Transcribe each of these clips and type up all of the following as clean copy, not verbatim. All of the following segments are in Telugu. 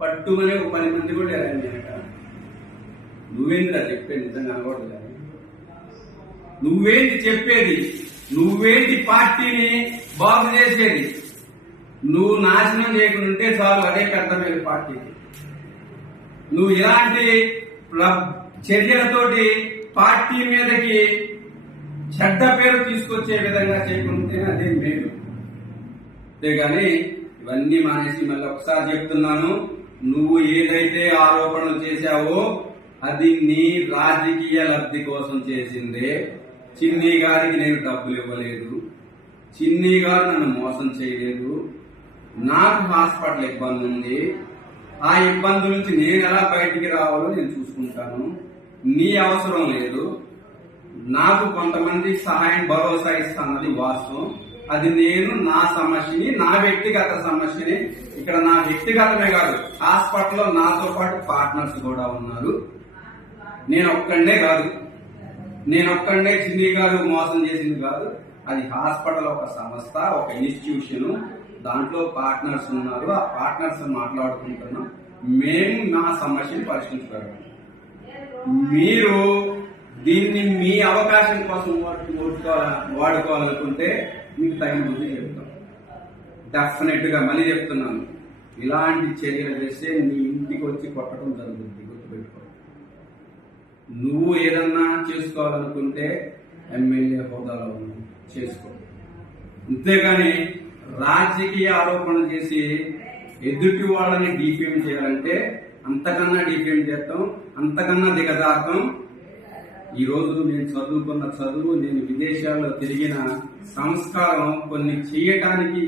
పట్టుమని ఒక 10 మంది కూడా వెనక. నువ్వేందిరా చెప్పేది? నిజంగా అనకూడదు కానీ నువ్వేంటి చెప్పేది? నువ్వేంటి పార్టీని బాగు చేసేది? నువ్వు నాశనం చేయకుండా ఉంటే చాలు, అదే పెద్ద మేలు పార్టీకి. నువ్వు ఇలాంటి చర్యలతోటి పార్టీ మీదకి చెడ్డ పేరు తీసుకొచ్చే విధంగా చేయకుంటే అదే మేలు. అంతేగాని ఇవన్నీ మానేసి మళ్ళీ ఒకసారి చెప్తున్నాను, నువ్వు ఏదైతే ఆరోపణలు చేశావో అది నీ రాజకీయ లబ్ధి కోసం చేసిందే. చిన్ని గారికి నేను డబ్బులు ఇవ్వలేదు, చిన్ని గారు నన్ను మోసం చేయలేదు. నాకు హాస్పిటల్ ఇబ్బంది ఉంది, ఆ ఇబ్బంది నుంచి నేను ఎలా బయటికి రావాలో నేను చూసుకుంటాను. నీ అవసరం లేదు. నాకు కొంతమంది సహాయం భరోసా ఇస్తానది వాస్తవం. అది నేను నా సమస్యని, నా వ్యక్తిగత సమస్యని, ఇక్కడ నా వ్యక్తిగతమే కాదు, హాస్పిటల్లో నాతో పాటు పార్ట్నర్స్ కూడా ఉన్నారు. నేను ఒక్కడే కాదు, నేను ఒక్కడే చిన్ని గారు మోసం చేసింది కాదు. అది హాస్పిటల్ ఒక సంస్థ, ఒక ఇన్స్టిట్యూషన్, దాంట్లో పార్ట్నర్స్ ఉన్నారు. ఆ పార్ట్నర్స్ మాట్లాడుకుంటున్నాం. మేము మా సమస్యను పరిష్కరించగలం. మీరు దీన్ని మీ అవకాశం కోసం వాడుకోవాలనుకుంటే మీకు తగిన బుద్ధి చెప్తాం. డెఫినెట్ గా మళ్ళీ చెప్తున్నాను, ఇలాంటి చర్యలు చేస్తే నీ ఇంటికి వచ్చి కొట్టడం జరుగుతుంది, గుర్తుపెట్టుకో. నువ్వు ఏదన్నా చేసుకోవాలనుకుంటే ఎమ్మెల్యే హోదాలో చేసుకో, అంతేగాని రాజకీయ ఆరోపణలు చేసి ఎదుటి వాళ్ళని డిఫేమ్ చేయాలంటే అంతకన్నా డిఫేమ్ చేస్తాం, అంతకన్నా దిగజారుతాం. ఈ రోజు నేను చదువుకున్న చదువు, నేను విదేశాల్లో తిరిగిన సంస్కారం కొన్ని చేయటానికి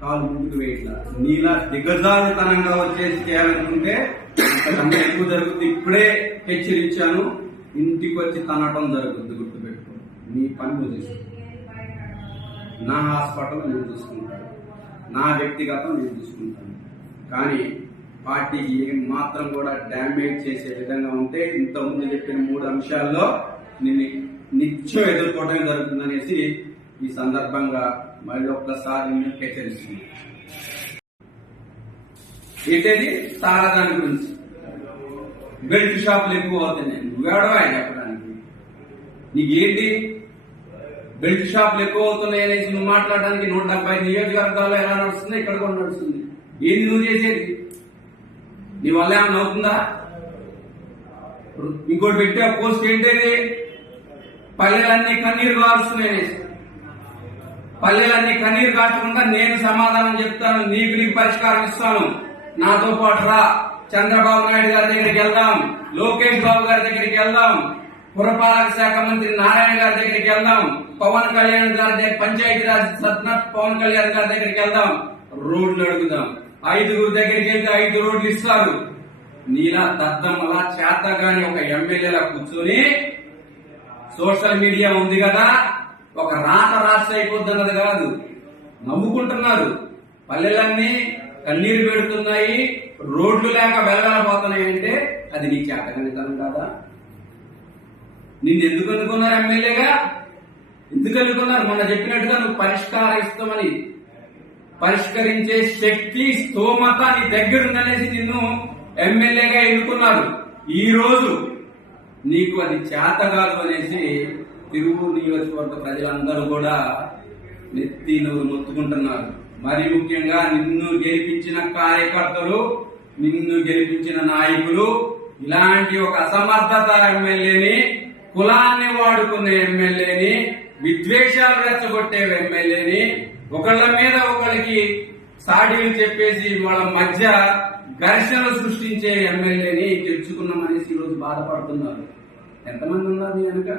కాలు ముందుకు వేయట్లా. నీలా దిగజారుతనంగా వచ్చేసి చేయాలనుకుంటే అంతకన్నా ఎక్కువ జరుగుతుంది. ఇప్పుడే హెచ్చరించాను, ఇంటికి వచ్చి తనటం జరుగుతుంది, గుర్తుపెట్టుకో. నీ పని నువ్వు చేసుకో. నా హాస్పిటల్ నేను చూసుకుంటాను, నా వ్యక్తిగతం నేను చూసుకుంటాను. కానీ పార్టీకి ఏం మాత్రం కూడా డ్యామేజ్ చేసే విధంగా ఉంటే ఇంతకుముందు చెప్పిన 3 అంశాల్లో నిన్ను నిత్యం ఎదుర్కోవడం జరుగుతుందనేసి ఈ సందర్భంగా మళ్ళీ ఒక్కసారి నేను హెచ్చరిస్తుంది. ఏంటది? తారాదాని గురించి బెల్ట్ షాపులు ఎక్కువ అవుతున్నాయి. నువ్వేడవా చెప్పడానికి? నీకేంటి? బెల్ట్ షాపులు ఎక్కువ అవుతున్నాయి అనేసి నువ్వు మాట్లాడడానికి 170 నియోజకవర్గాల్లో ఎలా నడుస్తుంది, ఇక్కడ కూడా నడుస్తుంది. ఏంది నువ్వు చేసేది? నీ వల్ల ఏమన్నా అవుతుందా? ఇంకోటి పెట్టే పోస్ట్ ఏంటది? పల్లెలన్నీ కన్నీరు కారుస్తున్నాయి. పల్లెలన్నీ కన్నీరు కాచకుండా నేను సమాధానం చెప్తాను, నీకు పరిష్కారం ఇస్తాను. నాతో పాటు రా, చంద్రబాబు నాయుడు గారి దగ్గరికి వెళ్దాం, లోకేష్ బాబు గారి దగ్గరికి వెళ్దాం, పురపాలక శాఖ మంత్రి నారాయణ గారి దగ్గరికి వెళ్దాం, పవన్ కళ్యాణ్ గారి దగ్గర, పంచాయతీరాజ్ సత్న పవన్ కళ్యాణ్ గారి దగ్గరికి వెళ్దాం, రోడ్లు అడుగుదాం. 5 దగ్గరికి వెళ్తే 5 రోడ్లు ఇస్తారు. నీలా దద్దమ్మలా చేతగాని ఒక ఎమ్మెల్యేలా కూర్చొని సోషల్ మీడియా ఉంది కదా, ఒక రాత రాష్ట్ర అయిపోద్దన్నది కాదు, నవ్వుకుంటున్నారు. పల్లెలన్నీ కన్నీరు పెడుతున్నాయి, రోడ్లు లేక వెళ్ళకపోతున్నాయి అంటే అది నీ చేతగానితనం కాదా? నిన్ను ఎందుకు అనుకున్నారు ఎమ్మెల్యేగా? ఎందుకు అనుకున్నారు? మొన్న చెప్పినట్టుగా నువ్వు పరిష్కారిస్తామని, పరిష్కరించే శక్తి, స్తోమత నీ దగ్గర ఉందనేసి నిన్ను ఎమ్మెల్యేగా ఎన్నుకున్నారు. ఈ రోజు నీకు అది చేత కాదు అనేసి తిరువూరు నియోజకవర్గ ప్రజలందరూ కూడా నెత్తి నువ్వు మొత్తుకుంటున్నారు. మరి ముఖ్యంగా నిన్ను గెలిపించిన కార్యకర్తలు, నిన్ను గెలిపించిన నాయకులు ఇలాంటి ఒక అసమర్థత ఎమ్మెల్యేని, కులాన్ని వాడుకునే ఎమ్మెల్యేని, విద్వేషాలు రెచ్చగొట్టే ఎమ్మెల్యేని, ఒకళ్ళ మీద ఒకరికి సాడీలు చెప్పేసి వాళ్ళ మధ్య ఘర్షణలు సృష్టించే ఎమ్మెల్యేని తెచ్చుకున్నామనేసి ఈరోజు బాధపడుతున్నారు. ఎంతమంది ఉన్నారు వెనుక?